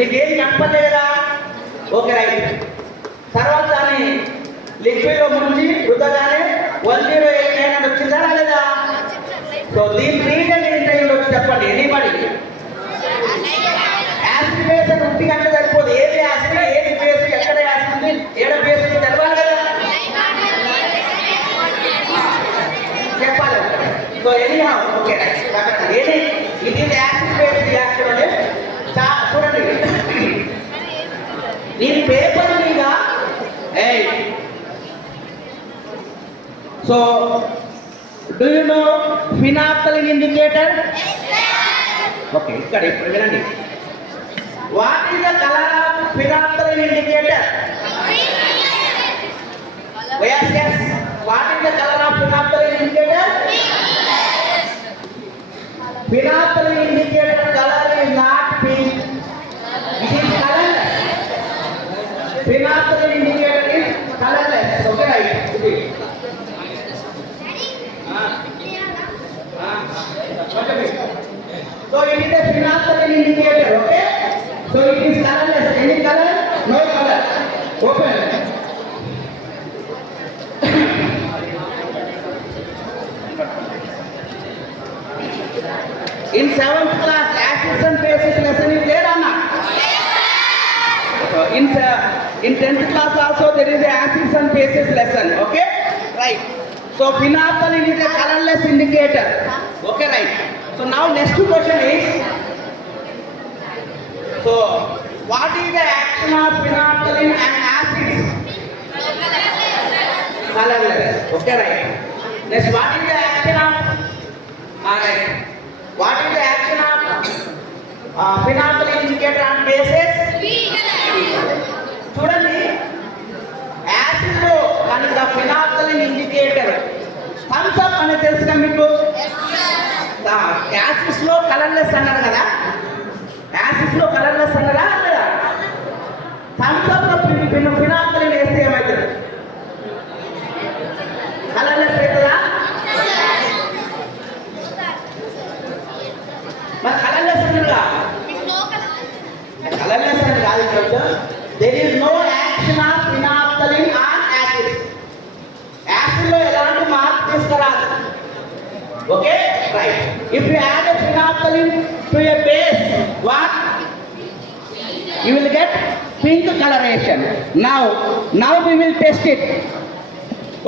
మీకు ఏం కనపడలేదా? Okay right. తర్వాత దాన్ని లిక్విడ్లో ముంచి వృద్ధగానే 108 అని వచ్చిందా రాలేదా? సో దీని రీజన్ ఏంటో వచ్చి చెప్పండి. ఎనీబడి యాసిడ్ బేస్ అని ఉట్టి కంటే సరిపోదు. ఏది యాసిడ్, ఏది బేస్, ఎక్కడ యాసిడ్ ఉంది, ఏడ బేస్ తెలవాలి కదా, చెప్పాలి. సో ఎనీహౌ ఓకే ఏది ఇది యాసిడ్ బేస్ రియాక్షన్ అంటే చూడండి ఈ పేపర్ మీద. So do you know phenolphthalein indicator? Okay ఇక్కడ ఇప్పుడు వినండి. What is the colour of phenolphthalein indicator? yes yes what is the color of phenolphthalein indicator? Phenolphthalein indicator color is not pink, it is colorless. Phenolphthalein indicator is colorless. Okay right. So it is a phenolphthalein indicator. Okay, so it is colorless. Any color? No color. Open. In 7th class, acids and bases lesson is there or not? In 10th class also there is a acids and bases lesson. Okay, right. So phenolphthalein is a colorless indicator. Okay, right. So now next question is, so what is the action of phenolphthalein and acids? Colorless. Okay, right. Next, what is the action of right. What is the action of phenolphthalein indicator on bases? చూడండి యాసిడ్ లో కనుక ఫినాప్థలిన్ indicator Thums up అని తెలుసుగా మీకు. యాసిడ్స్ లో కలర్లెస్ అన్నారు కదా, యాసిడ్స్ లో కలర్లెస్ అన్నారా లేదా? థమ్స్ అప్ లో ఫినాప్థలిన్ వేస్తే ఏమవుతుంది? కలర్లెస్ అవుతుందా? మరి కలర్లెస్ అన్నారుగా, కలర్లెస్ అని కాదు చెప్తా. There is no action of phenolphthalein on acid. Acid లో ఎలాంటి మార్పు తీసుకురాదు. Okay right. If you add a phenolphthalein to a base, what? You will get pink coloration. Now we will test it.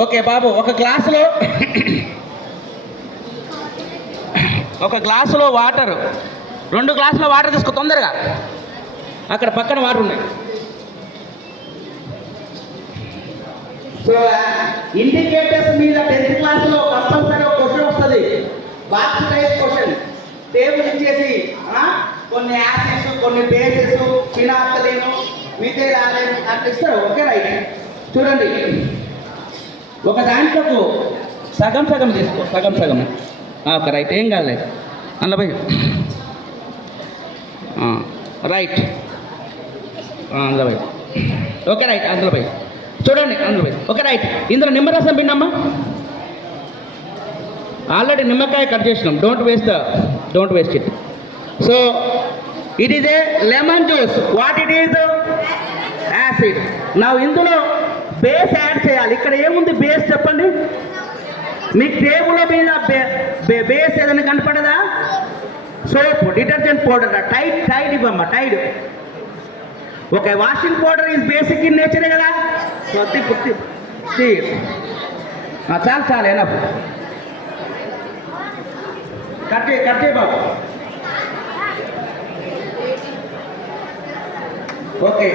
Okay బాబు, ఒక గ్లాసులో వాటర్, 2 గ్లాసుల వాటర్ తీసుకో తొందరగా. అక్కడ పక్కన వాటర్ ఉన్నాయి. సో ఇండికేటర్స్ మీద 10th క్లాస్లో కంపల్సరీ ఒక క్వశ్చన్ వస్తుంది. Box type question. టేబుల్ ఇచ్చేసి కొన్ని యాసిడ్స్, కొన్ని బేసెస్, ఫినాప్థలిన్, మిథైల్ ఆలైన్ అట్లా ఇస్తారు. Okay right. చూడండి ఒక దాంట్లోకి సగం తీసుకో, సగం. ఓకే రైట్, ఏం కాలేదు అందులో పోయి రైట్, అందులో పోయి. ఓకే రైట్, అందులో పోయి చూడండి, అందులో పోయి. Okay right. ఇందులో నిమ్మరసం పిండమ్మా. ఆల్రెడీ నిమ్మకాయ కట్ చేసినాం. Don't waste it. So it is a lemon juice. What it is? Acid. నా ఇందులో బేస్ యాడ్ చేయాలి. ఇక్కడ ఏముంది బేస్ చెప్పండి? మీకు టేబుల్ మీద బేస్ ఏదైనా కనపడదా? సోప్, డిటర్జెంట్ పౌడర్, టైడ్ ఇవ్వమ్మా, Tide. Okay, washing powder is basic in నేచరే కదా. చాలు ఎనఫ్. కట్ చేయి బాబు. ఓకే,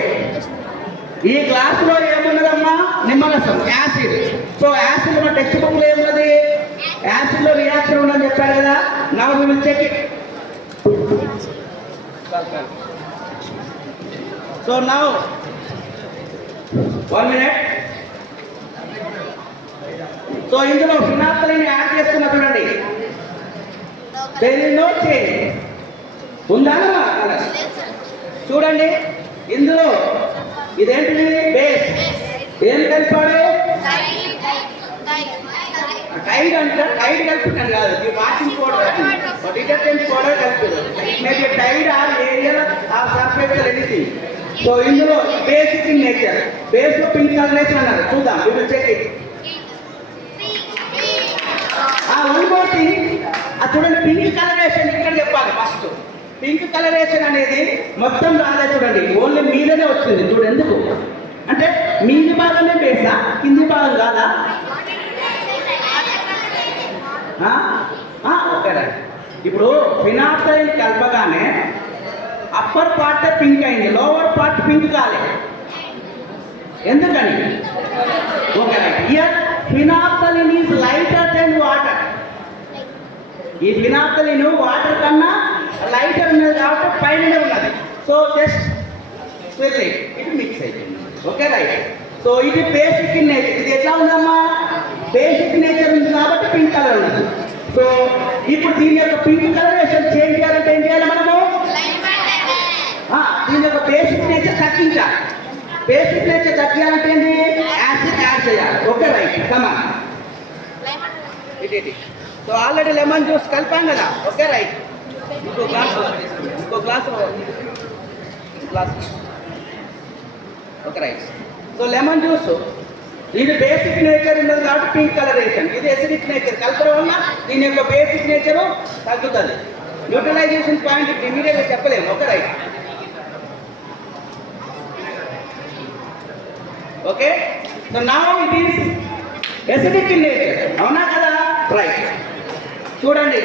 ఈ గ్లాసులో ఏమున్నదమ్మా? నిమ్మరసం, యాసిడ్. సో యాసిడ్ ఉన్న టెక్స్ట్ బుక్లో ఏమున్నది? యాసిడ్లో రియాక్షన్ ఉందని చెప్పారు కదా. Now we will check it. So now 1 minute. So ఇందులో ఫినాప్థలిన్ యాడ్ చేస్తున్నా చూడండి. There is no change. ఉందా? చూడండి ఇందులో ఇదేంటిది? బేస్. ఏం కలిపాడు? టైడ్ అంటే టైడ్ కలుపుతాను కాదు, ఈ వాషింగ్ పౌడర్, డిటర్జెంట్ పౌడర్ కలుపుతుంది. Maybe Tide or Ariel or surface anything. So ఇందులో బేసిక్ ఇన్ నేచర్, బేస్ లో పింక్ కలరేషన్ అన్నారు. చూద్దాం, we will check it. One more thing, చూడండి పింక్ కలరేషన్ ఇక్కడ చెప్పాలి ఫస్ట్. పింక్ కలరేషన్ అనేది మొత్తం రాలే చూడండి, ఓన్లీ మీదనే వచ్చింది. చూడండి ఎందుకు అంటే మీది భాగమే బేసా, కింది భాగం కాదా? Okay right. ఇప్పుడు ఫినాప్థలిన్ కలపగానే అప్పర్ పార్ట్ పింక్ అయింది, లోవర్ పార్ట్ పింక్ కాలేదు. ఎందుకని? Okay right. Here phenolphthalein is lighter than water. ఈ ఫినాప్థలిన్ వాటర్ కన్నా లైటర్ ఉన్నది కాబట్టి పైననే ఉన్నది. So just swirl it mix అయిపోయింది. Okay right. సో ఇది బేసిక్ ఇన్ నేచర్. ఇది ఎట్లా ఉందమ్మా? బేసిక్ నేచర్ ఉంది కాబట్టి పింక్ కలర్ ఉన్నది. సో ఇప్పుడు దీని యొక్క పింక్ కలరేషన్ చేంజ్ చేయాలంటే ఏం చేయాలి మనము? దీని యొక్క బేసిక్ నేచర్ తగ్గించాలి. బేసిక్ నేచర్ తగ్గాలంటే ఏంటి? యాసిడ్ యాడ్ చేయాలి. Okay right, come on. ఇది సో ఆల్రెడీ లెమన్ జ్యూస్ కలిపాం కదా. Okay right. ఇంకో glass okay right. So lemon juice ఇది బేసిక్ నేచర్ ఉన్నది కాబట్టి పింక్ కలరేషన్. ఇది ఎసిడిక్ నేచర్, కలపడం వల్ల దీని యొక్క బేసిక్ నేచర్ తగ్గుతుంది. న్యూట్రలైజేషన్ పాయింట్ ఇప్పుడు ఇమీడియట్గా చెప్పలేము. Okay right. Okay, so now it is acidic in nature, అవునా కదా? రైట్. చూడండి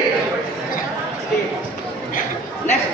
నెక్స్ట్